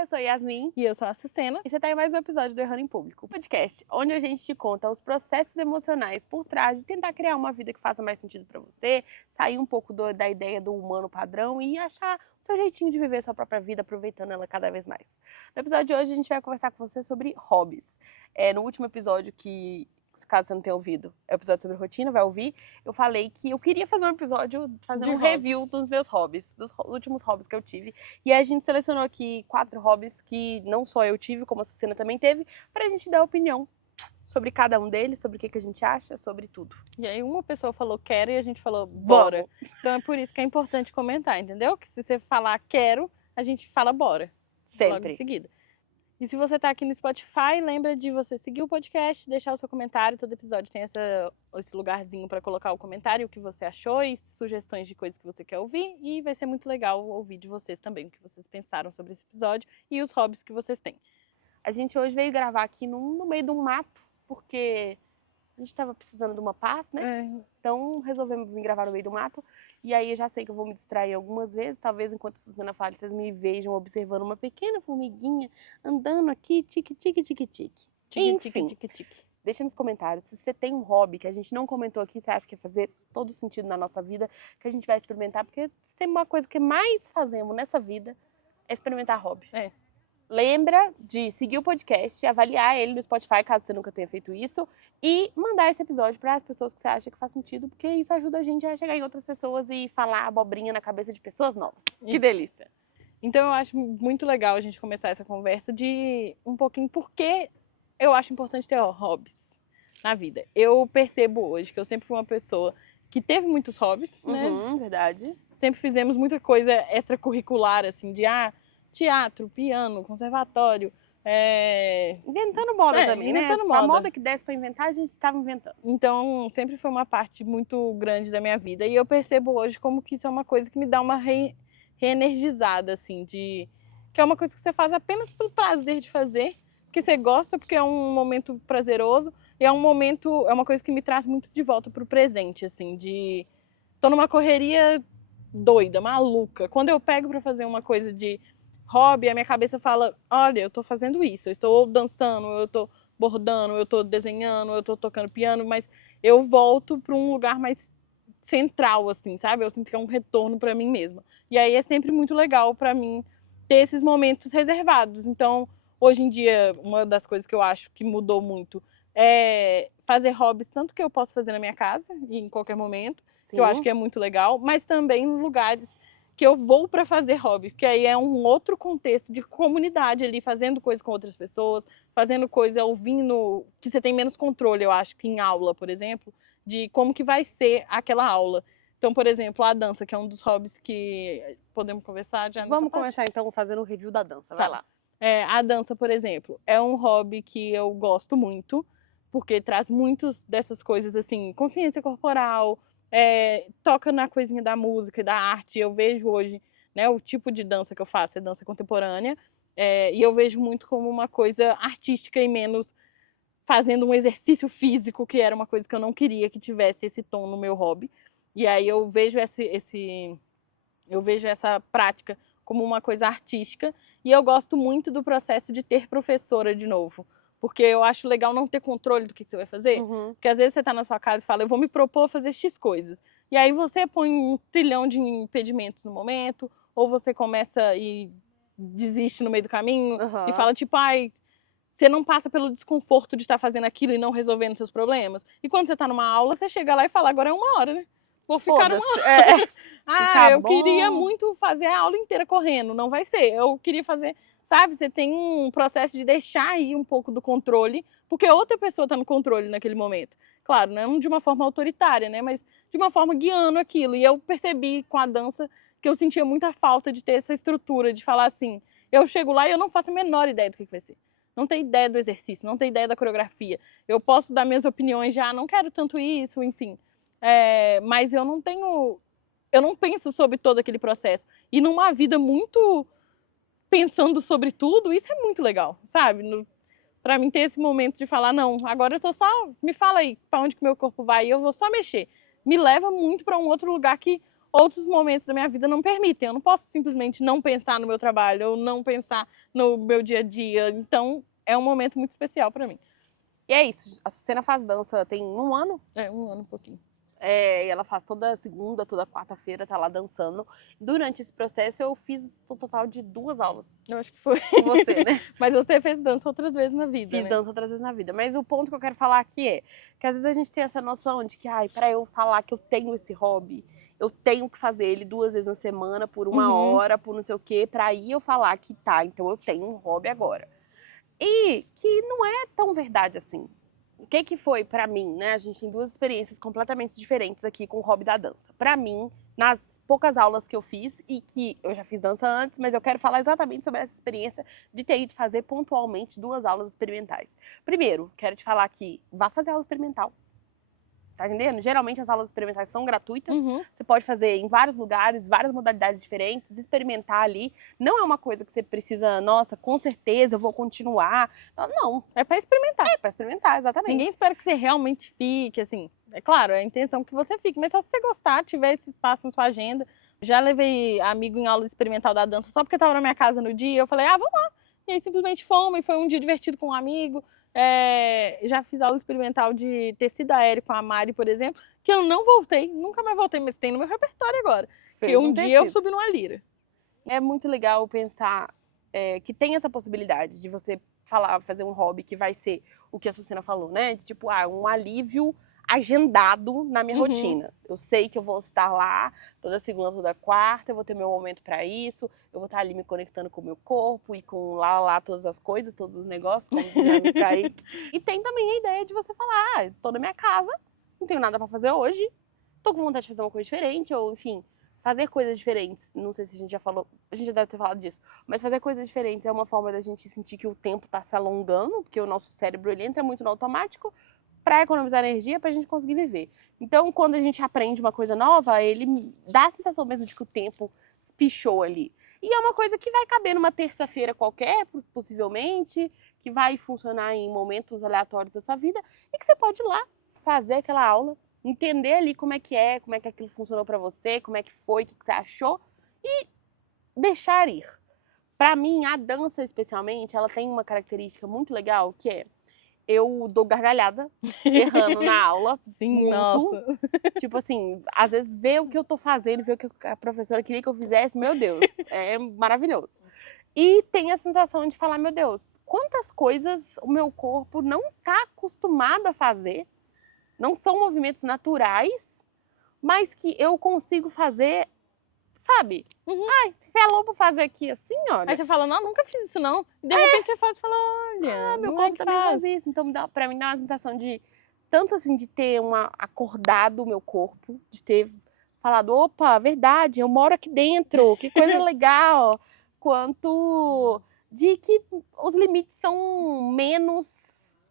eu sou Yasmin. E eu sou a Cicena. E você está em mais um episódio do Errando em Público, podcast onde a gente te conta os processos emocionais por trás de tentar criar uma vida que faça mais sentido para você, sair um pouco da ideia do humano padrão e achar o seu jeitinho de viver a sua própria vida, aproveitando ela cada vez mais. No episódio de hoje a gente vai conversar com você sobre hobbies. No último episódio caso você não tenha ouvido, é o episódio sobre rotina, vai ouvir, eu falei que eu queria fazer um episódio, fazendo um review dos meus hobbies, dos últimos hobbies que eu tive. E a gente selecionou aqui 4 hobbies que não só eu tive, como a Sucena também teve, pra gente dar opinião sobre cada um deles, sobre o que a gente acha, sobre tudo. E aí uma pessoa falou quero e a gente falou bora. Então é por isso que é importante comentar, entendeu? Que se você falar quero, a gente fala bora. Sempre. Logo em seguida. E se você tá aqui no Spotify, lembra de você seguir o podcast, deixar o seu comentário. Todo episódio tem esse lugarzinho para colocar o comentário, o que você achou e sugestões de coisas que você quer ouvir. E vai ser muito legal ouvir de vocês também, o que vocês pensaram sobre esse episódio e os hobbies que vocês têm. A gente hoje veio gravar aqui no meio de um mato, porque a gente tava precisando de uma paz, né? Então resolvemos vir gravar no meio do mato. E aí eu já sei que eu vou me distrair algumas vezes. Talvez enquanto a Susana fala, vocês me vejam observando uma pequena formiguinha andando aqui, tique, tique, tique, tique. Enfim, deixa nos comentários se você tem um hobby que a gente não comentou aqui, você acha que vai fazer todo sentido na nossa vida, que a gente vai experimentar. Porque se tem uma coisa que mais fazemos nessa vida, é experimentar hobby. Lembra de seguir o podcast, avaliar ele no Spotify, caso você nunca tenha feito isso, e mandar esse episódio para as pessoas que você acha que faz sentido, porque isso ajuda a gente a chegar em outras pessoas e falar abobrinha na cabeça de pessoas novas. Que delícia! Então eu acho muito legal a gente começar essa conversa de um pouquinho porque eu acho importante ter hobbies na vida. Eu percebo hoje que eu sempre fui uma pessoa que teve muitos hobbies, né? Verdade. Sempre fizemos muita coisa extracurricular, assim, de teatro, piano, conservatório. Inventando moda também, né? Inventando moda. A moda que desse pra inventar, a gente tava inventando. Então, sempre foi uma parte muito grande da minha vida. E eu percebo hoje como que isso é uma coisa que me dá uma reenergizada, assim, que é uma coisa que você faz apenas pelo prazer de fazer, porque você gosta, porque é um momento prazeroso, e é uma coisa que me traz muito de volta pro presente, assim, tô numa correria doida, maluca. Quando eu pego pra fazer uma coisa de hobby, a minha cabeça fala, olha, eu tô fazendo isso, eu estou dançando, eu tô bordando, eu tô desenhando, eu tô tocando piano, mas eu volto para um lugar mais central, assim, sabe? Eu sinto que é um retorno para mim mesma. E aí é sempre muito legal para mim ter esses momentos reservados. Então, hoje em dia, uma das coisas que eu acho que mudou muito é fazer hobbies, tanto que eu posso fazer na minha casa, em qualquer momento, Sim. que eu acho que é muito legal, mas também em lugares que eu vou para fazer hobby, porque aí é um outro contexto de comunidade ali, fazendo coisa com outras pessoas, fazendo coisa, ouvindo, que você tem menos controle, eu acho, que em aula, por exemplo, de como que vai ser aquela aula. Então, por exemplo, a dança, que é um dos hobbies que podemos conversar já. Vamos começar então fazendo o review da dança, vai lá. A dança, por exemplo, é um hobby que eu gosto muito, porque traz muitas dessas coisas, assim, consciência corporal, toca na coisinha da música e da arte. Eu vejo hoje, né, o tipo de dança que eu faço é dança contemporânea, e eu vejo muito como uma coisa artística e menos fazendo um exercício físico, que era uma coisa que eu não queria que tivesse esse tom no meu hobby. E aí eu vejo essa prática como uma coisa artística, e eu gosto muito do processo de ter professora de novo. Porque eu acho legal não ter controle do que você vai fazer. Porque às vezes você tá na sua casa e fala, eu vou me propor a fazer X coisas. E aí você põe um trilhão de impedimentos no momento, ou você começa e desiste no meio do caminho, e fala tipo, você não passa pelo desconforto de estar fazendo aquilo e não resolvendo seus problemas. E quando você tá numa aula, você chega lá e fala, agora é 1 hora, né? Vou ficar 1 hora. Eu queria muito fazer a aula inteira correndo. Não vai ser. Eu queria fazer... Sabe, você tem um processo de deixar aí um pouco do controle, porque outra pessoa está no controle naquele momento. Claro, não de uma forma autoritária, né? Mas de uma forma guiando aquilo. E eu percebi com a dança que eu sentia muita falta de ter essa estrutura, de falar assim, eu chego lá e eu não faço a menor ideia do que vai ser. Não tenho ideia do exercício, não tenho ideia da coreografia. Eu posso dar minhas opiniões já, não quero tanto isso, enfim. Mas eu não penso sobre todo aquele processo. E numa vida muito... pensando sobre tudo, isso é muito legal, sabe? Pra mim ter esse momento de falar, não, agora eu tô só, me fala aí pra onde que meu corpo vai, e eu vou só mexer. Me leva muito pra um outro lugar que outros momentos da minha vida não permitem. Eu não posso simplesmente não pensar no meu trabalho ou não pensar no meu dia a dia. Então, é um momento muito especial pra mim. E é isso, a Sucena faz dança tem 1 ano? É, 1 ano, um pouquinho. E ela faz toda segunda, toda quarta-feira, tá lá dançando. Durante esse processo eu fiz um total de 2 aulas. Eu acho que foi com você, né? Mas você fez dança outras vezes na vida, Fiz né? dança outras vezes na vida. Mas o ponto que eu quero falar aqui é que às vezes a gente tem essa noção de que, pra eu falar que eu tenho esse hobby, eu tenho que fazer ele 2 vezes na semana, por 1 hora, por não sei o quê, pra aí eu falar que tá, então eu tenho um hobby agora. E que não é tão verdade assim. O que foi pra mim, né? A gente tem 2 experiências completamente diferentes aqui com o hobby da dança. Pra mim, nas poucas aulas que eu fiz, e que eu já fiz dança antes, mas eu quero falar exatamente sobre essa experiência de ter ido fazer pontualmente 2 aulas experimentais. Primeiro, quero te falar que vá fazer aula experimental. Tá entendendo? Geralmente as aulas experimentais são gratuitas. Você pode fazer em vários lugares, várias modalidades diferentes, experimentar ali. Não é uma coisa que você precisa, nossa, com certeza eu vou continuar. Não, é pra experimentar. É pra experimentar, exatamente. Ninguém espera que você realmente fique, assim. É claro, é a intenção que você fique, mas só se você gostar, tiver esse espaço na sua agenda. Já levei amigo em aula experimental da dança só porque tava na minha casa no dia. Eu falei, vamos lá. E aí simplesmente fomos, e foi um dia divertido com um amigo. Já fiz aula experimental de tecido aéreo com a Mari, por exemplo, que eu não voltei, nunca mais voltei, mas tem no meu repertório agora. Porque um dia eu subi numa lira. É muito legal pensar que tem essa possibilidade de você fazer um hobby que vai ser o que a Sucena falou, né? De tipo, um alívio agendado na minha rotina. Eu sei que eu vou estar lá toda segunda, toda quarta, eu vou ter meu momento para isso, eu vou estar ali me conectando com o meu corpo e com lá todas as coisas, todos os negócios, como dinâmica aí. E tem também a ideia de você falar, tô na minha casa, não tenho nada para fazer hoje, tô com vontade de fazer uma coisa diferente, ou enfim, fazer coisas diferentes. Não sei se a gente já falou, a gente já deve ter falado disso, mas fazer coisas diferentes é uma forma da gente sentir que o tempo tá se alongando, porque o nosso cérebro ele entra muito no automático, para economizar energia, para a gente conseguir viver. Então, quando a gente aprende uma coisa nova, ele dá a sensação mesmo de que o tempo espichou ali. E é uma coisa que vai caber numa terça-feira qualquer, possivelmente, que vai funcionar em momentos aleatórios da sua vida, e que você pode ir lá fazer aquela aula, entender ali como é que aquilo funcionou para você, como é que foi, o que você achou, e deixar ir. Para mim, a dança, especialmente, ela tem uma característica muito legal, que é eu dou gargalhada, errando na aula. Sim, muito. Nossa. Tipo assim, às vezes ver o que eu tô fazendo, ver o que a professora queria que eu fizesse, meu Deus, é maravilhoso. E tem a sensação de falar, meu Deus, quantas coisas o meu corpo não tá acostumado a fazer, não são movimentos naturais, mas que eu consigo fazer, sabe? Se falou pra fazer aqui assim, olha. Aí você fala, não, nunca fiz isso não. E de repente você faz e fala, olha, meu corpo também faz isso. Então pra mim dá uma sensação de, tanto assim, de ter acordado o meu corpo, de ter falado, opa, verdade, eu moro aqui dentro, que coisa legal. Quanto de que os limites são menos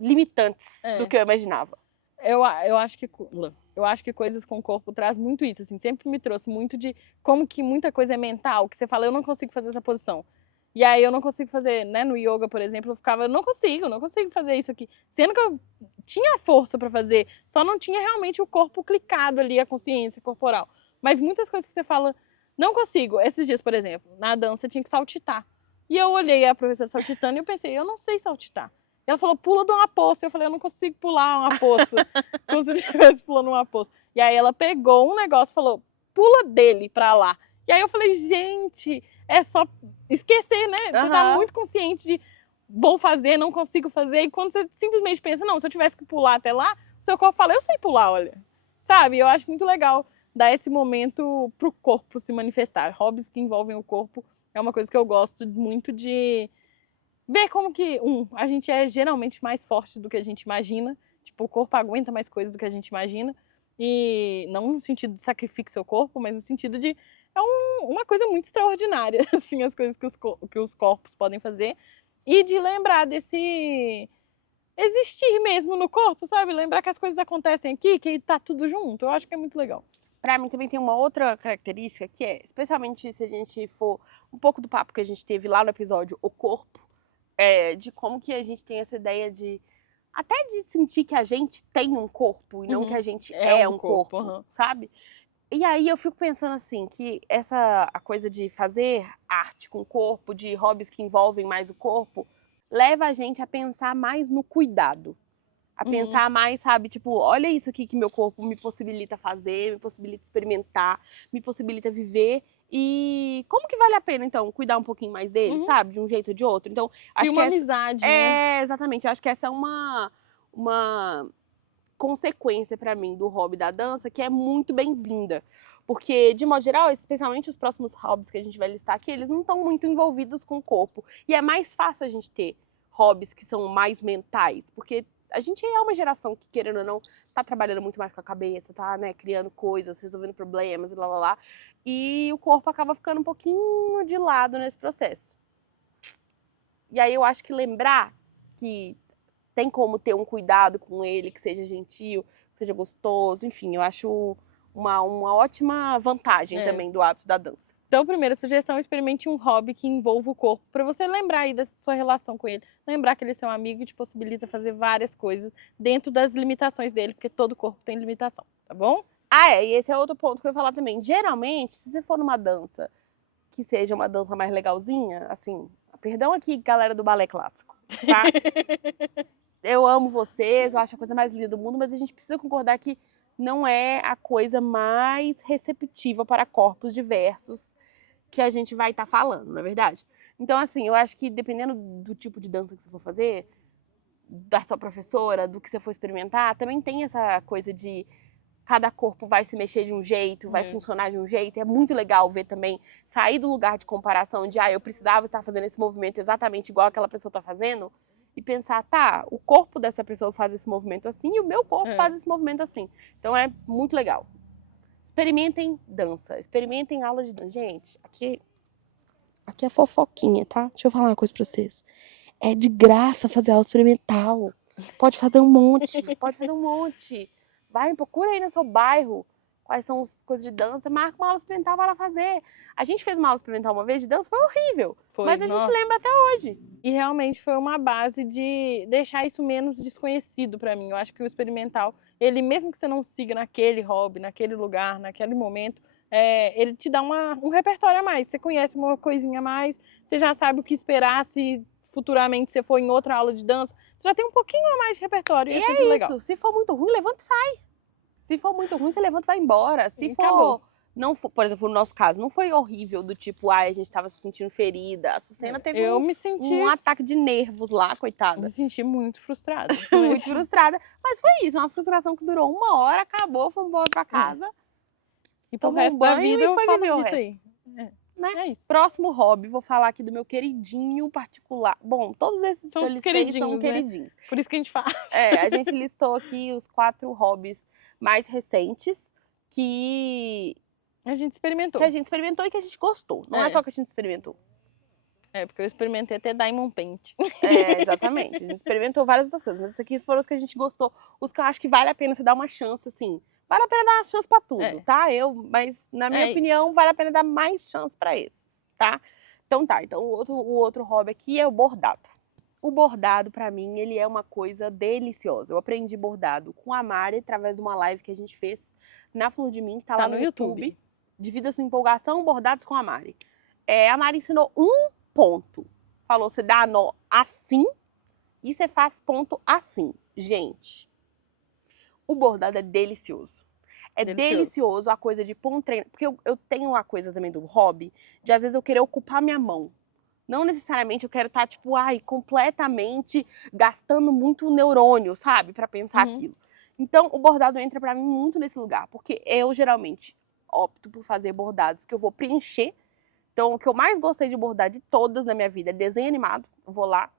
limitantes do que eu imaginava. Eu acho que coisas com o corpo traz muito isso, assim, sempre me trouxe muito de como que muita coisa é mental, que você fala, eu não consigo fazer essa posição. E aí eu não consigo fazer, né, no yoga, por exemplo, eu ficava, eu não consigo fazer isso aqui. Sendo que eu tinha força pra fazer, só não tinha realmente o corpo clicado ali, a consciência corporal. Mas muitas coisas que você fala, não consigo. Esses dias, por exemplo, na dança eu tinha que saltitar. E eu olhei a professora saltitando e eu pensei, eu não sei saltitar. Ela falou, pula de uma poça. Eu falei, eu não consigo pular uma poça. Como se eu estivesse pulando uma poça. E aí ela pegou um negócio e falou, pula dele pra lá. E aí eu falei, gente, é só esquecer, né? Você tá muito consciente de, vou fazer, não consigo fazer. E quando você simplesmente pensa, não, se eu tivesse que pular até lá, o seu corpo fala, eu sei pular, olha. Sabe? Eu acho muito legal dar esse momento pro corpo se manifestar. Hobbies que envolvem o corpo é uma coisa que eu gosto muito de ver como que, a gente é geralmente mais forte do que a gente imagina. Tipo, o corpo aguenta mais coisas do que a gente imagina. E não no sentido de sacrifique seu corpo, mas no sentido de uma coisa muito extraordinária, assim, as coisas que os corpos podem fazer. E de lembrar desse existir mesmo no corpo, sabe? Lembrar que as coisas acontecem aqui, que tá tudo junto. Eu acho que é muito legal. Pra mim também tem uma outra característica que é, especialmente se a gente for um pouco do papo que a gente teve lá no episódio O Corpo, de como que a gente tem essa ideia de, até de sentir que a gente tem um corpo e não que a gente é um corpo, sabe? E aí eu fico pensando assim, que a coisa de fazer arte com o corpo, de hobbies que envolvem mais o corpo, leva a gente a pensar mais no cuidado. A pensar mais, sabe, tipo, olha isso aqui que meu corpo me possibilita fazer, me possibilita experimentar, me possibilita viver. E como que vale a pena, então, cuidar um pouquinho mais dele, sabe? De um jeito ou de outro. Então, acho que amizade, né? Exatamente. Acho que essa é uma consequência pra mim do hobby da dança que é muito bem-vinda. Porque, de modo geral, especialmente os próximos hobbies que a gente vai listar aqui, eles não estão muito envolvidos com o corpo. E é mais fácil a gente ter hobbies que são mais mentais, porque a gente é uma geração que, querendo ou não, tá trabalhando muito mais com a cabeça, tá, né, criando coisas, resolvendo problemas e lá. E o corpo acaba ficando um pouquinho de lado nesse processo. E aí eu acho que lembrar que tem como ter um cuidado com ele, que seja gentil, que seja gostoso, enfim, eu acho uma ótima vantagem também do hábito da dança. Então, primeira sugestão, experimente um hobby que envolva o corpo, para você lembrar aí dessa sua relação com ele, lembrar que ele é seu amigo e te possibilita fazer várias coisas dentro das limitações dele, porque todo corpo tem limitação, tá bom? E esse é outro ponto que eu ia falar também. Geralmente, se você for numa dança que seja uma dança mais legalzinha, assim, perdão aqui, galera do balé clássico, tá? Eu amo vocês, eu acho a coisa mais linda do mundo, mas a gente precisa concordar que não é a coisa mais receptiva para corpos diversos que a gente vai estar falando, não é verdade? Então, assim, eu acho que dependendo do tipo de dança que você for fazer, da sua professora, do que você for experimentar, também tem essa coisa de cada corpo vai se mexer de um jeito, vai funcionar de um jeito. É muito legal ver também, sair do lugar de comparação de, eu precisava estar fazendo esse movimento exatamente igual aquela pessoa está fazendo, e pensar, tá, o corpo dessa pessoa faz esse movimento assim e o meu corpo faz esse movimento assim. Então é muito legal. Experimentem dança, experimentem aula de dança. Gente, aqui é fofoquinha, tá? Deixa eu falar uma coisa pra vocês. É de graça fazer aula experimental. Pode fazer um monte, Vai, procura aí no seu bairro quais são as coisas de dança, marca uma aula experimental, vai lá fazer. A gente fez uma aula experimental uma vez de dança, foi horrível, mas a gente lembra até hoje. E realmente foi uma base de deixar isso menos desconhecido pra mim. Eu acho que o experimental, ele mesmo que você não siga naquele hobby, naquele lugar, naquele momento, ele te dá um repertório a mais. Você conhece uma coisinha a mais, você já sabe o que esperar se futuramente você for em outra aula de dança. Você já tem um pouquinho a mais de repertório. E é isso. Legal. Se for muito ruim, levanta e sai. Se for muito ruim, você levanta e vai embora. Se for... Acabou. Não for, por exemplo, no nosso caso, não foi horrível do tipo, a gente tava se sentindo ferida. A Sucena teve um ataque de nervos lá, coitada. Me senti muito frustrada. Muito frustrada. Mas foi isso, uma frustração que durou 1 hora, acabou, foi embora pra casa. E pro resto da vida eu falo disso aí. Né? É isso. Próximo hobby, vou falar aqui do meu queridinho particular. Bom, todos esses são que eu listei são queridinhos. Por isso que a gente fala. A gente listou aqui os 4 hobbies mais recentes que a gente experimentou. E que a gente gostou. Não é só que a gente experimentou. Porque eu experimentei até Diamond Paint. Exatamente. A gente experimentou várias outras coisas, mas esses aqui foram os que a gente gostou. Os que eu acho que vale a pena você dar uma chance, assim. Vale a pena dar uma chance pra tudo, tá? Mas, na minha opinião, vale a pena dar mais chance pra esses, tá? Então o outro hobby aqui é o bordado. O bordado, pra mim, ele é uma coisa deliciosa. Eu aprendi bordado com a Mari através de uma live que a gente fez na Flor de Mim, que tá lá no YouTube. Divida sua empolgação, bordados com a Mari. A Mari ensinou um ponto. Falou, você dá nó assim e você faz ponto assim. Gente, o bordado é delicioso. Delicioso a coisa de pôr um treino. Porque eu tenho uma coisa também do hobby, de às vezes eu querer ocupar minha mão. Não necessariamente eu quero estar, tipo, completamente gastando muito neurônio, sabe? Pra pensar aquilo. Então, o bordado entra pra mim muito nesse lugar. Porque eu, geralmente, opto por fazer bordados que eu vou preencher. Então, o que eu mais gostei de bordar de todas na minha vida é desenho animado. Eu vou lá,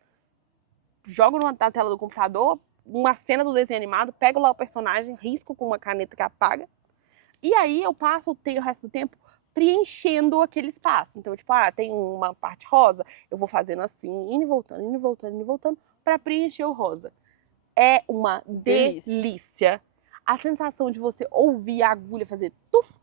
jogo na tela do computador, uma cena do desenho animado, pego lá o personagem, risco com uma caneta que apaga. E aí eu passo o resto do tempo preenchendo aquele espaço. Então, tipo, tem uma parte rosa, eu vou fazendo assim, indo e voltando, para preencher o rosa. É uma delícia. A sensação de você ouvir a agulha fazer tuf.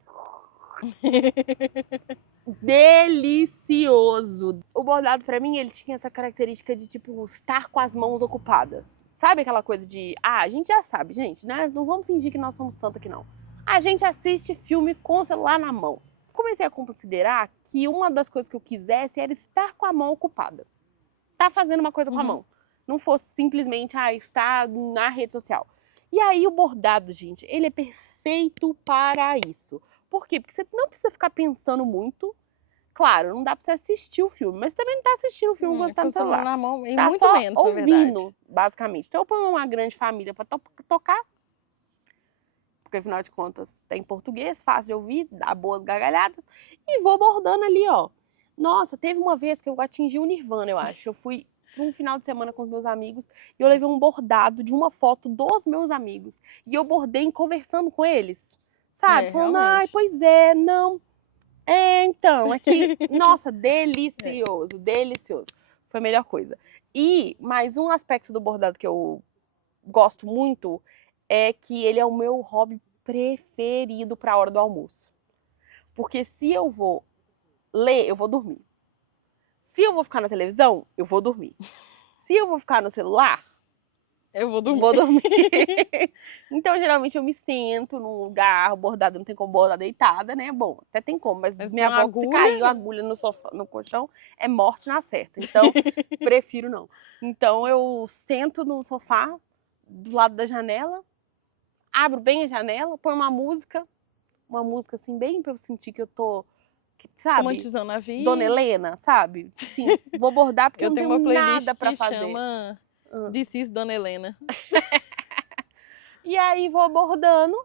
Delicioso. O bordado, pra mim, ele tinha essa característica de, tipo, estar com as mãos ocupadas. Sabe aquela coisa de, a gente já sabe, gente, né? Não vamos fingir que nós somos santos aqui, não. A gente assiste filme com o celular na mão. Comecei a considerar que uma das coisas que eu quisesse era estar com a mão ocupada. Estar fazendo uma coisa com a mão. Não fosse simplesmente estar na rede social. E aí o bordado, gente, ele é perfeito para isso. Por quê? Porque você não precisa ficar pensando muito. Claro, não dá pra você assistir o filme, mas você também não tá assistindo o filme quando você tá no celular. Na mão, você e tá muito só menos, ouvindo, basicamente. Então eu ponho uma grande família pra tocar, porque afinal de contas tem português, fácil de ouvir, dá boas gargalhadas, e vou bordando ali, ó. Nossa, teve uma vez que eu atingi o Nirvana, eu acho. Eu fui para um final de semana com os meus amigos e eu levei um bordado de uma foto dos meus amigos. E eu bordei conversando com eles, sabe? Falando, ai, pois é, não. Então, aqui, nossa, delicioso, delicioso. Foi a melhor coisa. E mais um aspecto do bordado que eu gosto muito é que ele é o meu hobby preferido para a hora do almoço. Porque se eu vou ler, eu vou dormir. Se eu vou ficar na televisão, eu vou dormir. Se eu vou ficar no celular, eu vou dormir. Então, geralmente, eu me sento num lugar bordado, não tem como bordar deitada, né? Bom, até tem como, mas minha avó, se caiu a agulha no sofá, no colchão, é morte na certa. Então, prefiro não. Então, eu sento no sofá, do lado da janela, abro bem a janela, ponho uma música assim, bem pra eu sentir que eu tô, sabe? Romantizando a vida. Dona Helena, sabe? Sim, vou bordar porque eu não tenho nada pra fazer. Chama This is Dona Helena. E aí vou bordando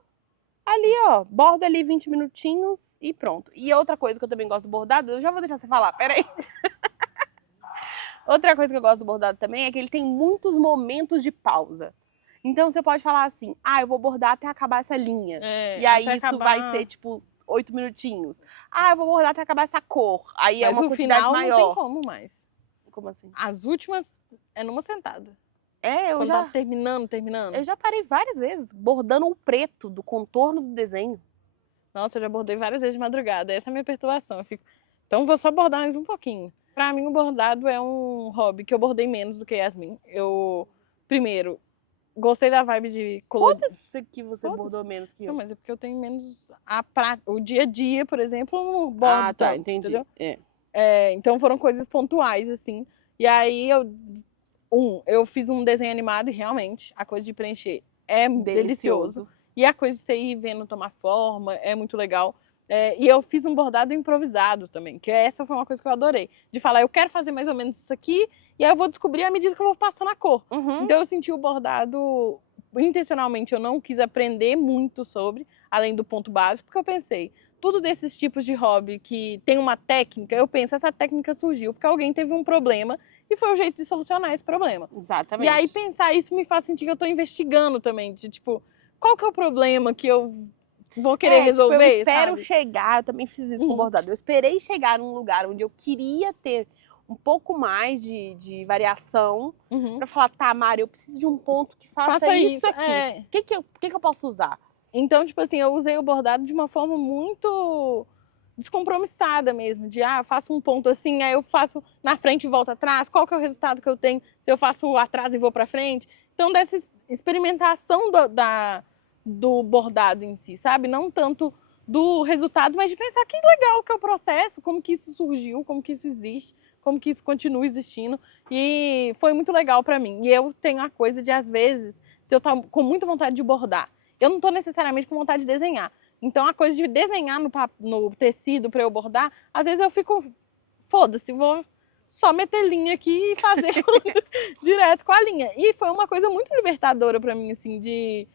ali, ó, bordo ali 20 minutinhos e pronto. E outra coisa que eu também gosto do bordado, eu já vou deixar você falar, peraí. Outra coisa que eu gosto do bordado também é que ele tem muitos momentos de pausa. Então você pode falar assim, eu vou bordar até acabar essa linha. E aí isso vai ser tipo 8 minutinhos. Eu vou bordar até acabar essa cor. Aí mas é uma quantidade maior. Não tem como mais. Como assim? As últimas é numa sentada. Eu já... tá terminando. Eu já parei várias vezes, bordando o preto do contorno do desenho. Nossa, eu já bordei várias vezes de madrugada. Essa é a minha perturbação. Eu fico... Então vou só bordar mais um pouquinho. Pra mim, o bordado é um hobby que eu bordei menos do que Yasmin. Eu, primeiro, gostei da vibe de colorir. Foda-se que você bordou menos que eu. Não, mas é porque eu tenho menos o dia a dia, por exemplo, eu não bordo tanto, entendi. Entendeu? Então foram coisas pontuais, assim. E aí eu fiz um desenho animado e realmente a coisa de preencher é delicioso. E a coisa de você ir vendo tomar forma é muito legal. E eu fiz um bordado improvisado também, que essa foi uma coisa que eu adorei. De falar, eu quero fazer mais ou menos isso aqui, e aí eu vou descobrir à medida que eu vou passando a cor. Então eu senti o bordado, intencionalmente eu não quis aprender muito sobre, além do ponto básico, porque eu pensei, tudo desses tipos de hobby que tem uma técnica, eu penso, essa técnica surgiu porque alguém teve um problema e foi o jeito de solucionar esse problema. Exatamente. E aí pensar isso me faz sentir que eu tô investigando também, de tipo, qual que é o problema que eu vou querer resolver, eu espero chegar, eu também fiz isso com bordado, eu esperei chegar num lugar onde eu queria ter um pouco mais de variação, pra falar, tá, Mari, eu preciso de um ponto que faça isso aqui. O que eu posso usar? Então, tipo assim, eu usei o bordado de uma forma muito descompromissada mesmo, de faço um ponto assim, aí eu faço na frente e volto atrás, qual que é o resultado que eu tenho se eu faço atrás e vou pra frente? Então, dessa experimentação do bordado em si, sabe? Não tanto do resultado, mas de pensar que legal que é o processo, como que isso surgiu, como que isso existe, como que isso continua existindo. E foi muito legal pra mim. E eu tenho a coisa de, às vezes, se eu tô com muita vontade de bordar, eu não tô necessariamente com vontade de desenhar. Então, a coisa de desenhar no tecido pra eu bordar, às vezes eu fico, foda-se, vou só meter linha aqui e fazer direto com a linha. E foi uma coisa muito libertadora pra mim, assim, de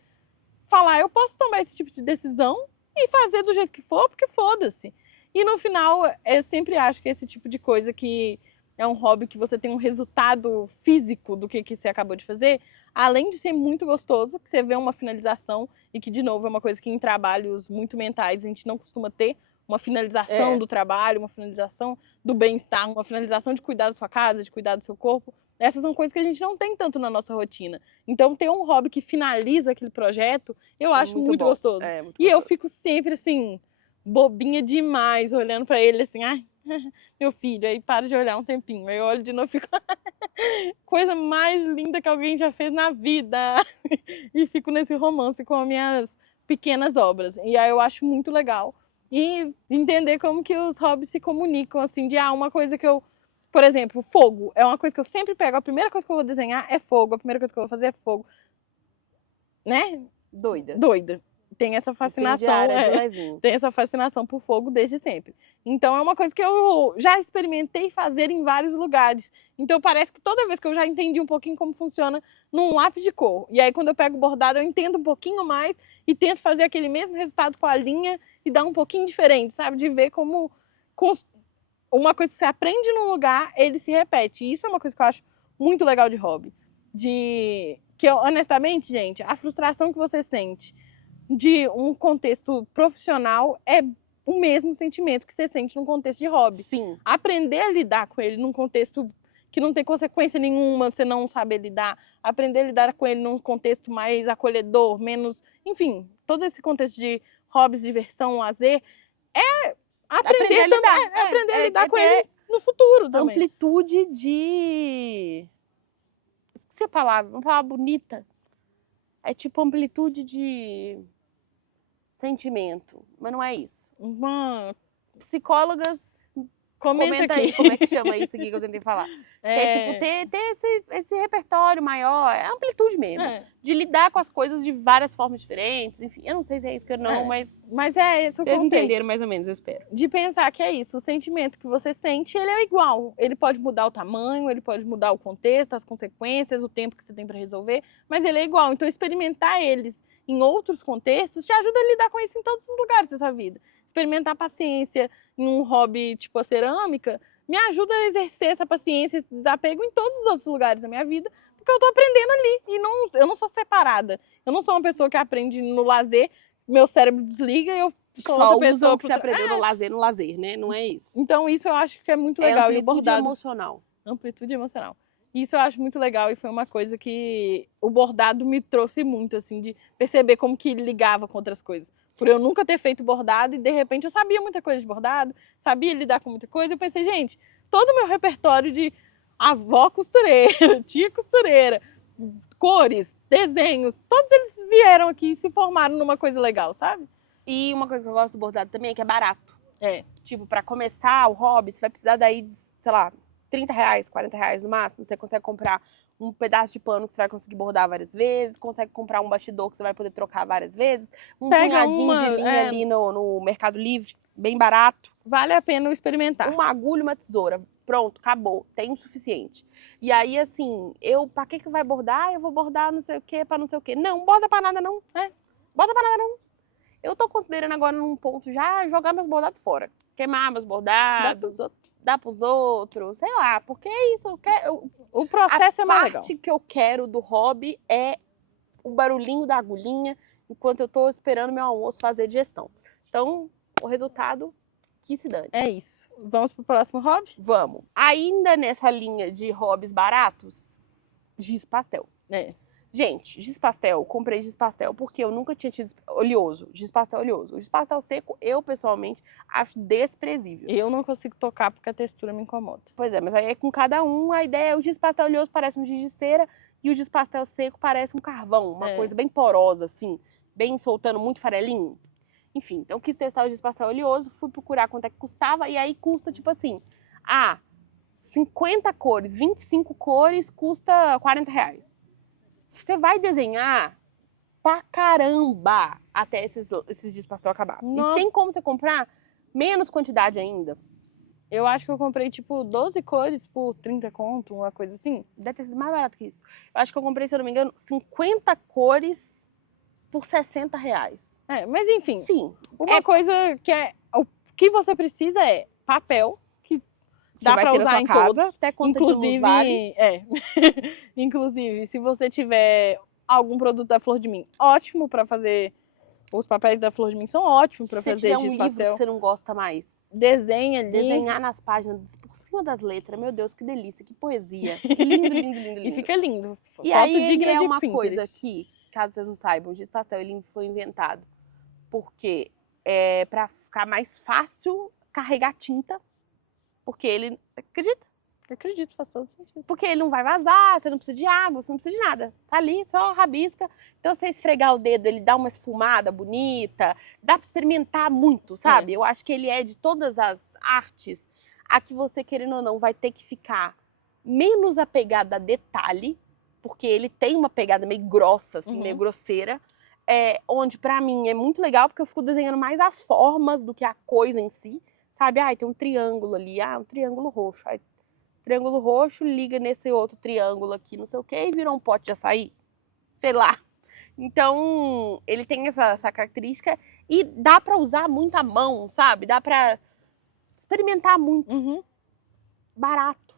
falar, eu posso tomar esse tipo de decisão e fazer do jeito que for, porque foda-se. E no final, eu sempre acho que esse tipo de coisa que é um hobby que você tem um resultado físico do que você acabou de fazer, além de ser muito gostoso, que você vê uma finalização e que, de novo, é uma coisa que em trabalhos muito mentais a gente não costuma ter, uma finalização do trabalho, uma finalização do bem-estar, uma finalização de cuidar da sua casa, de cuidar do seu corpo. Essas são coisas que a gente não tem tanto na nossa rotina. Então, ter um hobby que finaliza aquele projeto, eu acho muito gostoso. E eu fico sempre, assim, bobinha demais, olhando pra ele, assim, ai, meu filho, aí para de olhar um tempinho. Aí eu olho de novo e fico, coisa mais linda que alguém já fez na vida. E fico nesse romance com as minhas pequenas obras. E aí eu acho muito legal. E entender como que os hobbies se comunicam, assim, de uma coisa que eu... Por exemplo, fogo. É uma coisa que eu sempre pego. A primeira coisa que eu vou desenhar é fogo. A primeira coisa que eu vou fazer é fogo. Né? Doida. Doida. Tem essa fascinação. De levinho. Tem essa fascinação por fogo desde sempre. Então é uma coisa que eu já experimentei fazer em vários lugares. Então parece que toda vez que eu já entendi um pouquinho como funciona num lápis de cor. E aí quando eu pego o bordado eu entendo um pouquinho mais e tento fazer aquele mesmo resultado com a linha e dar um pouquinho diferente, sabe? De ver como uma coisa que você aprende num lugar, ele se repete. E isso é uma coisa que eu acho muito legal de hobby. Que honestamente, gente, a frustração que você sente de um contexto profissional é o mesmo sentimento que você sente num contexto de hobby. Sim. Aprender a lidar com ele num contexto que não tem consequência nenhuma, você não sabe lidar. Aprender a lidar com ele num contexto mais acolhedor, menos... Enfim, todo esse contexto de hobbies, diversão, lazer, é aprender a lidar. Aprender a lidar com ele no futuro também. Amplitude de... Esqueci a palavra, uma palavra bonita. É tipo amplitude de sentimento, mas não é isso. Psicólogas, comenta aí como é que chama isso aqui que eu tentei falar. É tipo ter esse repertório maior, é amplitude mesmo. De lidar com as coisas de várias formas diferentes, enfim. Eu não sei se é isso que eu não, mas é esse o conceito. Vocês entenderam mais ou menos, eu espero. De pensar que é isso, o sentimento que você sente, ele é igual. Ele pode mudar o tamanho, ele pode mudar o contexto, as consequências, o tempo que você tem para resolver, mas ele é igual. Então experimentar eles em outros contextos te ajuda a lidar com isso em todos os lugares da sua vida. Experimentar paciência em um hobby tipo a cerâmica me ajuda a exercer essa paciência, esse desapego em todos os outros lugares da minha vida, porque eu tô aprendendo ali e eu não sou separada. Eu não sou uma pessoa que aprende no lazer, meu cérebro desliga e eu sou outra pessoa o que você aprendeu no lazer, né? Não é isso. Então isso eu acho que é muito legal. É amplitude emocional. Amplitude emocional. Isso eu acho muito legal e foi uma coisa que o bordado me trouxe muito, assim, de perceber como que ligava com outras coisas. Por eu nunca ter feito bordado e de repente eu sabia muita coisa de bordado, sabia lidar com muita coisa. Eu pensei, gente, todo o meu repertório de avó costureira, tia costureira, cores, desenhos, todos eles vieram aqui e se formaram numa coisa legal, sabe? E uma coisa que eu gosto do bordado também é que é barato. Tipo, pra começar o hobby, você vai precisar daí de, sei lá, R$30, R$40 no máximo. Você consegue comprar um pedaço de pano que você vai conseguir bordar várias vezes, consegue comprar um bastidor que você vai poder trocar várias vezes, punhadinho de linha ali no Mercado Livre, bem barato. Vale a pena experimentar. Uma agulha e uma tesoura. Pronto, acabou. Tem o suficiente. E aí, assim, pra que vai bordar? Eu vou bordar não sei o quê, pra não sei o quê. Não, borda pra nada não. Borda pra nada não. Eu tô considerando agora num ponto já jogar meus bordados fora. Queimar meus bordados, dar pros outros, sei lá, porque é isso. O processo é mais legal. A parte que eu quero do hobby é o barulhinho da agulhinha enquanto eu tô esperando meu almoço fazer digestão. Então, o resultado, que se dane. É isso. Vamos pro próximo hobby? Vamos. Ainda nessa linha de hobbies baratos, giz pastel. Gente, giz pastel, comprei giz pastel porque eu nunca tinha tido oleoso, giz pastel oleoso. O giz pastel seco, eu pessoalmente acho desprezível. Eu não consigo tocar porque a textura me incomoda. Pois é, mas aí é com cada um, a ideia é o giz pastel oleoso parece um giz de cera e o giz pastel seco parece um carvão, uma coisa bem porosa assim, bem soltando muito farelinho. Enfim, então eu quis testar o giz pastel oleoso, fui procurar quanto é que custava e aí custa tipo assim, 50 cores, 25 cores custa R$40. Você vai desenhar pra caramba até esses giz pastel acabar. Nossa. E tem como você comprar menos quantidade ainda. Eu acho que eu comprei, tipo, 12 cores por 30 conto, uma coisa assim. Deve ter sido mais barato que isso. Eu acho que eu comprei, se eu não me engano, 50 cores por R$60. Mas enfim. Sim. Uma coisa que o que você precisa é papel, que dá pra usar em casa, até conta de luz vale. Inclusive, se você tiver algum produto da Flor de Mim, ótimo pra fazer. Os papéis da Flor de Mim são ótimos pra fazer giz pastel. Se tiver um livro que você não gosta mais, desenha ali. Desenhar nas páginas, por cima das letras. Meu Deus, que delícia, que poesia. Lindo, lindo, lindo, lindo. E fica lindo. E aí ele é uma coisa que, caso vocês não saibam, o giz pastel ele foi inventado porque é pra ficar mais fácil carregar tinta. Porque ele, acredita? Eu acredito, faz todo sentido. Porque ele não vai vazar, você não precisa de água, você não precisa de nada. Tá ali, só rabisca. Então, você esfregar o dedo, ele dá uma esfumada bonita. Dá pra experimentar muito, sabe? Eu acho que ele é de todas as artes, a que você, querendo ou não, vai ter que ficar menos apegada a detalhe, porque ele tem uma pegada meio grossa, assim, meio grosseira. Onde, pra mim, é muito legal, porque eu fico desenhando mais as formas do que a coisa em si. Sabe? Tem um triângulo ali, um triângulo roxo. Triângulo roxo liga nesse outro triângulo aqui, não sei o que, e virou um pote de açaí. Sei lá. Então, ele tem essa característica e dá pra usar muito a mão, sabe? Dá pra experimentar muito. Barato.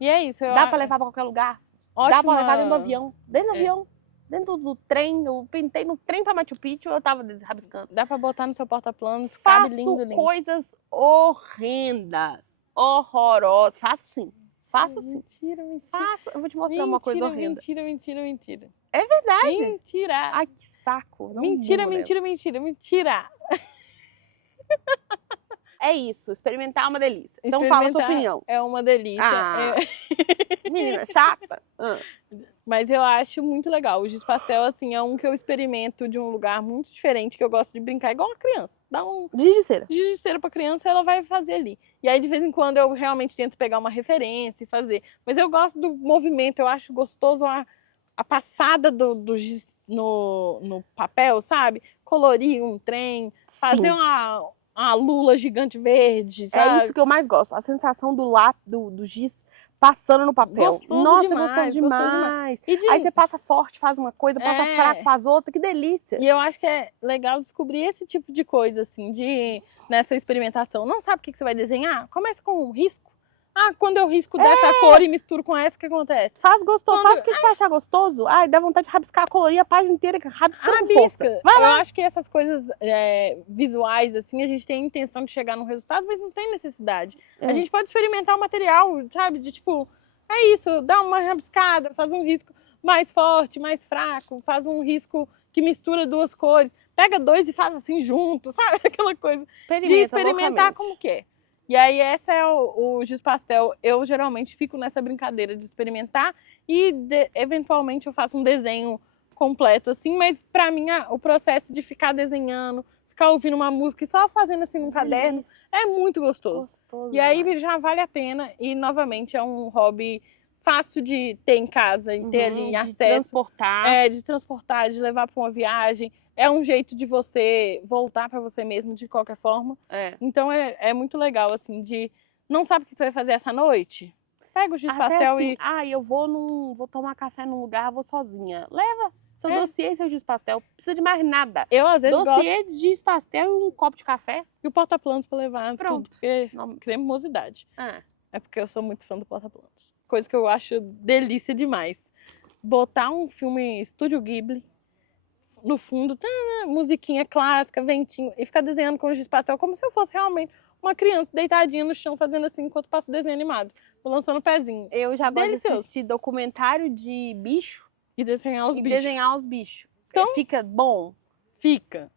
E é isso. Dá pra levar pra qualquer lugar. Ótima... Dá pra levar dentro do avião. Dentro do avião. Dentro do trem. Eu pintei no trem pra Machu Picchu, eu tava rabiscando. Dá pra botar no seu porta-planos. Faço lindo, lindo. Coisas horrendas. Horrorosas. Faço sim. Faço sim. Mentira, mentira. Faço. Eu vou te mostrar uma coisa horrenda. Mentira, mentira, mentira. É verdade. Mentira. Ai, que saco. Mentira, mentira, mentira, mentira. É isso. Experimentar é uma delícia. Então fala a sua opinião. É uma delícia. Menina, chata. Mas eu acho muito legal. O giz pastel, assim, é um que eu experimento de um lugar muito diferente, que eu gosto de brincar igual uma criança. Dá um giz de cera. Giz de cera pra criança, ela vai fazer ali. E aí, de vez em quando, eu realmente tento pegar uma referência e fazer. Mas eu gosto do movimento, eu acho gostoso a passada do giz no papel, sabe? Colorir um trem, fazer uma lula gigante verde, sabe? É isso que eu mais gosto. A sensação do giz passando no papel. Gostoso Nossa, demais, gostoso demais. E aí você passa forte, faz uma coisa, passa fraco, faz outra. Que delícia. E eu acho que é legal descobrir esse tipo de coisa, assim, nessa experimentação. Não sabe o que você vai desenhar? Começa com um risco. Quando eu risco dessa cor e misturo com essa, o que acontece? Faz gostoso, faz o que você achar gostoso. Dá vontade de rabiscar, colorir a página inteira, rabiscando com força. Vai lá. Eu acho que essas coisas visuais, assim, a gente tem a intenção de chegar num resultado, mas não tem necessidade. A gente pode experimentar o material, sabe? De tipo, é isso, dá uma rabiscada, faz um risco mais forte, mais fraco, faz um risco que mistura duas cores. Pega dois e faz assim junto, sabe? Aquela coisa de experimentar como que é. E aí, essa é o giz pastel. Eu geralmente fico nessa brincadeira de experimentar e, eventualmente, eu faço um desenho completo, assim. Mas, pra mim, o processo de ficar desenhando, ficar ouvindo uma música e só fazendo assim num caderno é muito gostoso. E aí, já vale a pena. E, novamente, é um hobby fácil de ter em casa e ter ali acesso. De transportar, de levar para uma viagem. É um jeito de você voltar para você mesmo de qualquer forma. Então é muito legal, assim, de... Não sabe o que você vai fazer essa noite? Pega o giz pastel assim, eu vou tomar café num lugar, vou sozinha. Leva seu dossiê e seu giz pastel. Não precisa de mais nada. Eu, às vezes, dossiê, giz pastel e um copo de café. E o porta-planos para levar. Pronto. Tudo, porque cremosidade. É porque eu sou muito fã do porta-planos. Coisa que eu acho delícia demais. Botar um filme Estúdio Ghibli no fundo, musiquinha clássica, ventinho, e ficar desenhando com o giz pastel como se eu fosse realmente uma criança deitadinha no chão fazendo assim enquanto passo desenho animado, balançando o pezinho. Eu já gosto de assistir documentário de bicho e desenhar os bichos. Então, fica bom? Fica.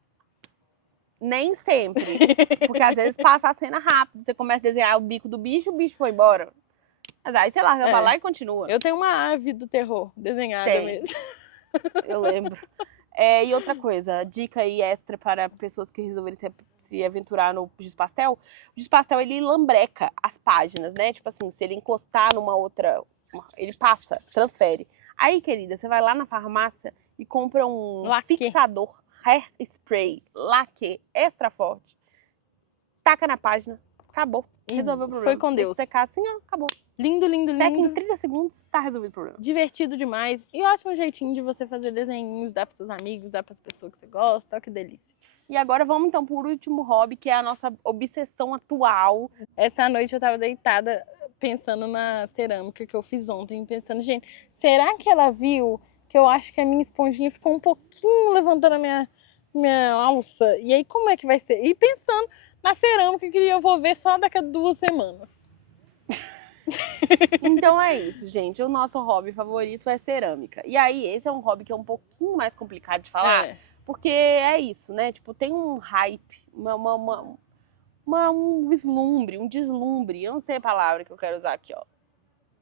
Nem sempre, porque às vezes passa a cena rápido, você começa a desenhar o bico do bicho, o bicho foi embora. Mas aí você larga pra lá e continua. Eu tenho uma ave do terror desenhada mesmo. Eu lembro. E outra coisa, dica aí extra para pessoas que resolverem se aventurar no giz pastel. O giz pastel, ele lambreca as páginas, né? Tipo assim, se ele encostar numa outra, ele passa, transfere. Aí, querida, você vai lá na farmácia e compra um fixador hair spray, laque extra forte. Taca na página, acabou. Resolveu o problema. Foi com Deus. Se secar assim, acabou. Lindo, lindo, lindo. Seca em 30 segundos, tá resolvido o problema. Divertido demais. E ótimo jeitinho de você fazer desenhinhos, dar pros seus amigos, dar pras pessoas que você gosta. Olha que delícia. E agora vamos então por último hobby, que é a nossa obsessão atual. Essa noite eu tava deitada pensando na cerâmica que eu fiz ontem. Pensando, gente, será que ela viu que eu acho que a minha esponjinha ficou um pouquinho levantando a minha alça? E aí como é que vai ser? E pensando na cerâmica que eu vou ver só daqui a 2 semanas. Então é isso, gente. O nosso hobby favorito é cerâmica. E aí, esse é um hobby que é um pouquinho mais complicado de falar. Porque é isso, né? Tipo, tem um hype, um vislumbre, um deslumbre. Eu não sei a palavra que eu quero usar aqui, ó.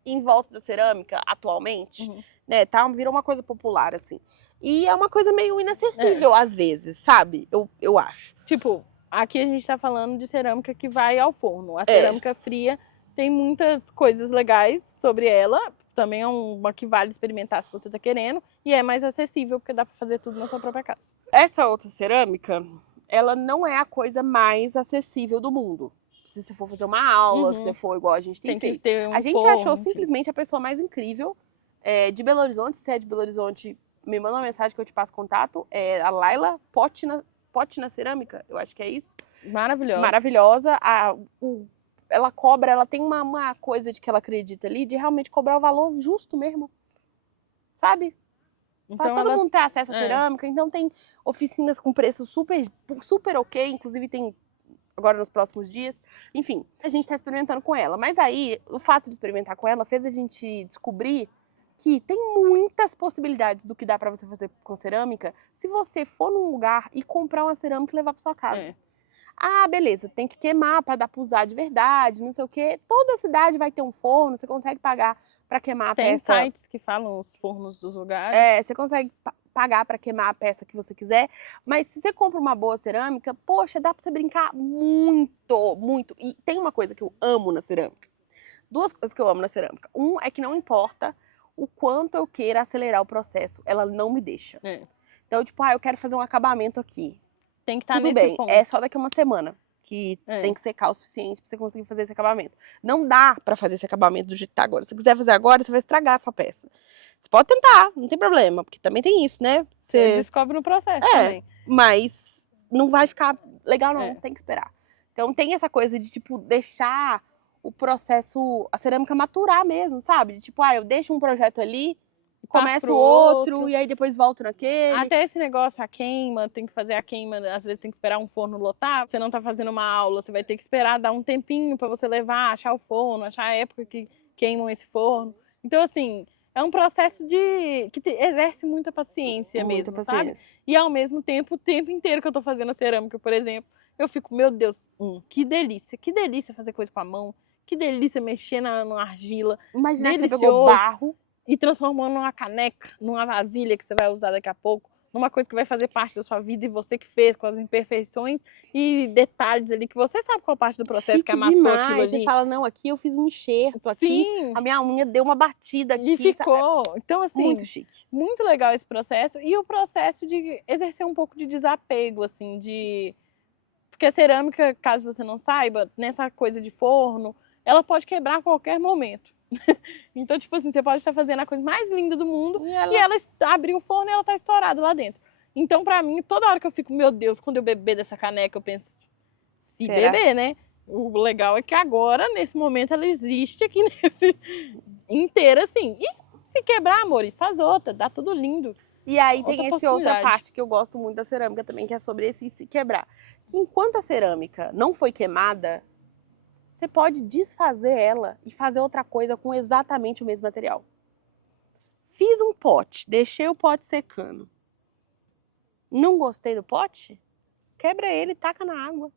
em volta da cerâmica atualmente, né? Virou uma coisa popular, assim. E é uma coisa meio inacessível às vezes, sabe? Eu acho. Tipo, aqui a gente tá falando de cerâmica que vai ao forno. A cerâmica fria tem muitas coisas legais sobre ela. Também é uma que vale experimentar se você tá querendo. E é mais acessível, porque dá pra fazer tudo na sua própria casa. Essa outra cerâmica, ela não é a coisa mais acessível do mundo. Se você for fazer uma aula, se você for igual a gente tem feito. Que ter um a gente forno, achou simplesmente a pessoa mais incrível de Belo Horizonte. Se é de Belo Horizonte, me manda uma mensagem que eu te passo contato. É a Laila Pote na Cerâmica, eu acho que é isso. Maravilhosa. Maravilhosa. Ela tem uma coisa de que ela acredita ali, de realmente cobrar o valor justo mesmo. Sabe? Então, pra todo mundo ter acesso à cerâmica. Então tem oficinas com preço super, super ok. Inclusive tem agora nos próximos dias. Enfim, a gente tá experimentando com ela. Mas aí, o fato de experimentar com ela fez a gente descobrir que tem muitas possibilidades do que dá pra você fazer com cerâmica se você for num lugar e comprar uma cerâmica e levar pra sua casa. Ah, beleza, tem que queimar pra dar pra usar de verdade, não sei o quê. Toda cidade vai ter um forno, você consegue pagar pra queimar a peça. Tem sites que falam os fornos dos lugares. Você consegue pagar pra queimar a peça que você quiser. Mas se você compra uma boa cerâmica, poxa, dá pra você brincar muito, muito. E tem uma coisa que eu amo na cerâmica. Duas coisas que eu amo na cerâmica. Um é que não importa o quanto eu queira acelerar o processo, ela não me deixa. Então, tipo, eu quero fazer um acabamento aqui. Tem que estar Tudo nesse bem, ponto. é só daqui a uma semana que tem que secar o suficiente pra você conseguir fazer esse acabamento. Não dá pra fazer esse acabamento do jeito que tá agora. Se você quiser fazer agora, você vai estragar a sua peça. Você pode tentar, não tem problema, porque também tem isso, né? Você descobre no processo também. Mas não vai ficar legal não, tem que esperar. Então tem essa coisa de, tipo, deixar o processo, a cerâmica maturar mesmo, sabe? De, tipo, eu deixo um projeto ali, começo outro, e aí depois volto naquele. Até esse negócio, a queima, tem que fazer a queima, às vezes tem que esperar um forno lotar. Você não tá fazendo uma aula, você vai ter que esperar dar um tempinho pra você levar, achar o forno, achar a época que queimam esse forno. Então, assim, é um processo que exerce muita paciência mesmo, sabe? E ao mesmo tempo, o tempo inteiro que eu tô fazendo a cerâmica, por exemplo, eu fico, meu Deus, que delícia fazer coisa com a mão, que delícia mexer na argila. Imagina que você pegou barro e transformando numa caneca, numa vasilha que você vai usar daqui a pouco, numa coisa que vai fazer parte da sua vida e você que fez, com as imperfeições e detalhes ali, que você sabe qual parte do processo que amassou demais. aquilo ali. Você fala, não, aqui eu fiz um enxerto, aqui a minha unha deu uma batida aqui. E ficou. Então, assim, muito chique. Muito legal esse processo. E o processo de exercer um pouco de desapego, assim, Porque a cerâmica, caso você não saiba, nessa coisa de forno, ela pode quebrar a qualquer momento. Então, tipo assim, você pode estar fazendo a coisa mais linda do mundo e ela abriu o forno e ela tá estourada lá dentro. Então, pra mim, toda hora que eu fico, meu Deus, quando eu beber dessa caneca, eu penso, beber, né? O legal é que agora, nesse momento, ela existe aqui inteira, assim. E se quebrar, amor, e faz outra, dá tudo lindo. E aí tem essa outra parte que eu gosto muito da cerâmica também, que é sobre esse se quebrar. Que enquanto a cerâmica não foi queimada, você pode desfazer ela e fazer outra coisa com exatamente o mesmo material. Fiz um pote, deixei o pote secando. Não gostei do pote? Quebra ele, taca na água.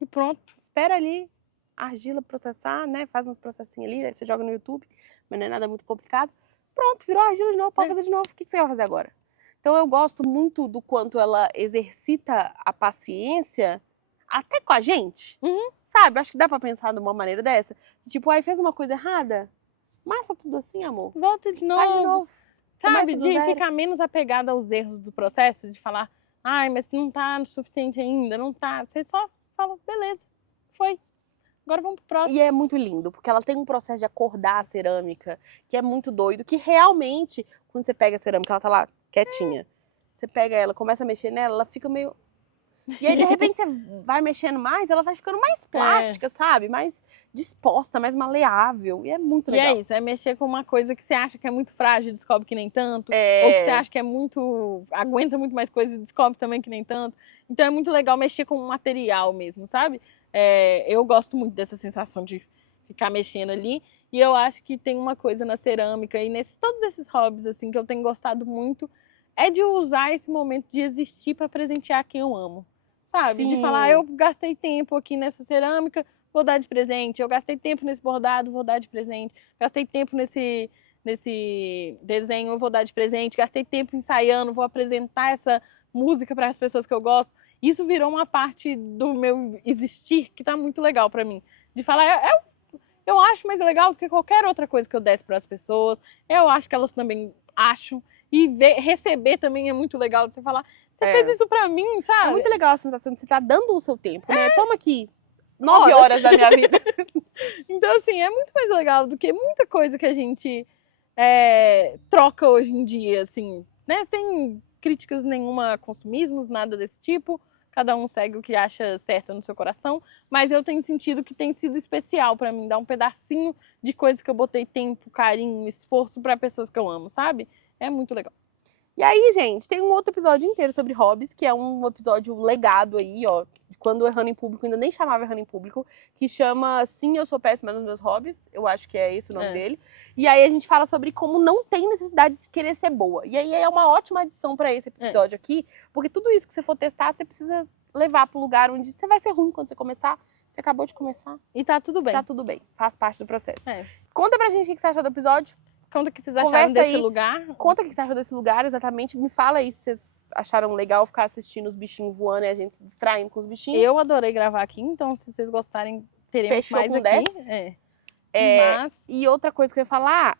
E pronto, espera ali a argila processar, né? Faz uns processinhos ali, aí você joga no YouTube, mas não é nada muito complicado. Pronto, virou argila de novo, pode fazer de novo. O que você vai fazer agora? Então eu gosto muito do quanto ela exercita a paciência, até com a gente. Sabe? Acho que dá pra pensar de uma maneira dessa. Tipo, fez uma coisa errada? Massa tudo assim, amor. Volta de novo. Faz de novo. Sabe? De ficar menos apegada aos erros do processo, de falar, mas não tá suficiente ainda, não tá. Você só fala, beleza, foi. Agora vamos pro próximo. E é muito lindo, porque ela tem um processo de acordar a cerâmica, que é muito doido, que realmente, quando você pega a cerâmica, ela tá lá quietinha. Você pega ela, começa a mexer nela, ela fica meio... E aí, de repente, você vai mexendo mais, ela vai ficando mais plástica, sabe? Mais disposta, mais maleável. E é muito legal. E é isso, é mexer com uma coisa que você acha que é muito frágil e descobre que nem tanto. Ou que você acha que é muito... aguenta muito mais coisa e descobre também que nem tanto. Então é muito legal mexer com um material mesmo, sabe? Eu gosto muito dessa sensação de ficar mexendo ali. E eu acho que tem uma coisa na cerâmica e todos esses hobbies assim, que eu tenho gostado muito, é de usar esse momento de existir para presentear quem eu amo. Sabe? Sim. De falar, eu gastei tempo aqui nessa cerâmica, vou dar de presente. Eu gastei tempo nesse bordado, vou dar de presente. Gastei tempo nesse desenho, eu vou dar de presente. Gastei tempo ensaiando, vou apresentar essa música para as pessoas que eu gosto. Isso virou uma parte do meu existir que tá muito legal para mim. De falar, eu acho mais legal do que qualquer outra coisa que eu desse para as pessoas. Eu acho que elas também acham. E receber também é muito legal de você falar, você fez isso pra mim, sabe? É muito legal a sensação de você estar dando o seu tempo, né? Toma aqui 9 horas da minha vida. Então, assim, é muito mais legal do que muita coisa que a gente troca hoje em dia, assim, né? Sem críticas nenhuma a consumismos, nada desse tipo. Cada um segue o que acha certo no seu coração. Mas eu tenho sentido que tem sido especial pra mim, dar um pedacinho de coisa que eu botei tempo, carinho, esforço pra pessoas que eu amo, sabe? É muito legal. E aí, gente, tem um outro episódio inteiro sobre hobbies, que é um episódio legado aí, ó, de quando o Errando em Público ainda nem chamava Errando em Público, que chama Sim, Eu Sou Péssima nos Meus Hobbies, eu acho que é esse o nome dele. E aí a gente fala sobre como não tem necessidade de querer ser boa. E aí é uma ótima adição pra esse episódio aqui, porque tudo isso que você for testar, você precisa levar pro lugar onde você vai ser ruim quando você começar. Você acabou de começar. E tá tudo bem. Tá tudo bem, faz parte do processo. Conta pra gente o que você achou do episódio. Conta o que vocês acharam desse lugar. Conta o que você achou desse lugar, exatamente. Me fala aí se vocês acharam legal ficar assistindo os bichinhos voando e a gente se distraindo com os bichinhos. Eu adorei gravar aqui, então se vocês gostarem, teremos Fechou mais com aqui. 10. E outra coisa que eu ia falar,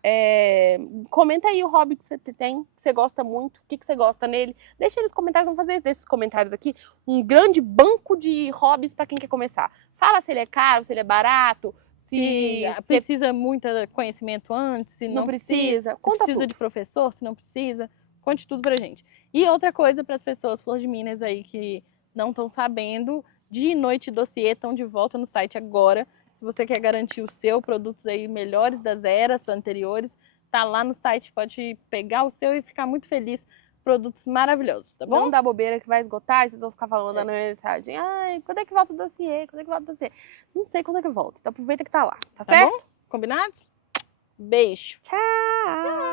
comenta aí o hobby que você tem, que você gosta muito, o que você gosta nele. Deixa aí nos comentários, vamos fazer desses comentários aqui um grande banco de hobbies para quem quer começar. Fala se ele é caro, se ele é barato, se precisa muito conhecimento antes, se não precisa. Conta precisa tudo. De professor, se não precisa. Conte tudo pra gente. E outra coisa para as pessoas, Flor de Minas aí, que não estão sabendo, de Noite Dossiê estão de volta no site agora. Se você quer garantir o seu, produtos aí melhores das eras anteriores, tá lá no site, pode pegar o seu e ficar muito feliz. Produtos maravilhosos, tá bom? Não dá bobeira que vai esgotar e vocês vão ficar mandando mensagem. Ai, quando é que volta o dossiê? Quando é que volta o dossiê? Não sei quando é que volta, então aproveita que tá lá, tá certo? Bom? Combinados? Beijo. Tchau!